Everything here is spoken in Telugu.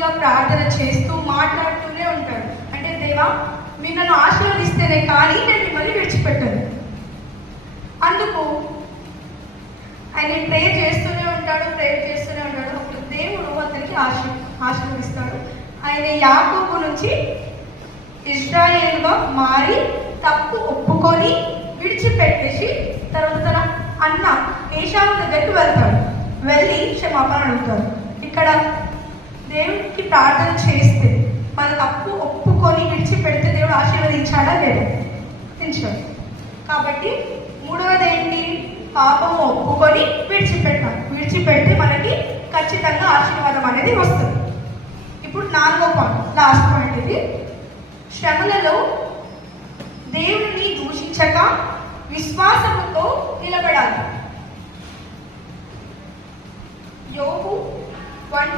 కొద్దిగా ప్రార్థన చేస్తూ మాట్లాడుతూనే ఉంటాడు. అంటే దేవా, మీరు నన్ను ఆశీర్వదిస్తేనే కానీ నేను మిమ్మల్ని విడిచిపెట్టాను. అందుకు ఆయన ప్రేయర్ చేస్తూనే ఉంటాడు. అప్పుడు దేవుడు అతనికి ఆశీర్వదిస్తాడు. ఆయన యాకోబు నుంచి ఇశ్రాయేలుగా మారి తప్పు ఒప్పుకొని విడిచిపెట్టేసి తర్వాత తన అన్న ఏశావు దగ్గరికి వెళ్తాడు. వెళ్ళి క్షమాపణ అడుగుతాడు. ఇక్కడ దేవుడికి ప్రార్థన చేస్తే మన తప్పు ఒప్పుకొని విడిచిపెడితే దేవుడు ఆశీర్వదించాడా లేదా? కాబట్టి మూడవది ఏంటి? పాపము ఒప్పుకొని విడిచిపెడితే మనకి ఖచ్చితంగా ఆశీర్వాదం అనేది వస్తుంది. ఇప్పుడు 4వ పాయింట్, లాస్ట్ పాయింట్ ఇది. శ్రమలలో దేవుడిని దూషించక విశ్వాసముతో నిలబడాలి. యోబు 1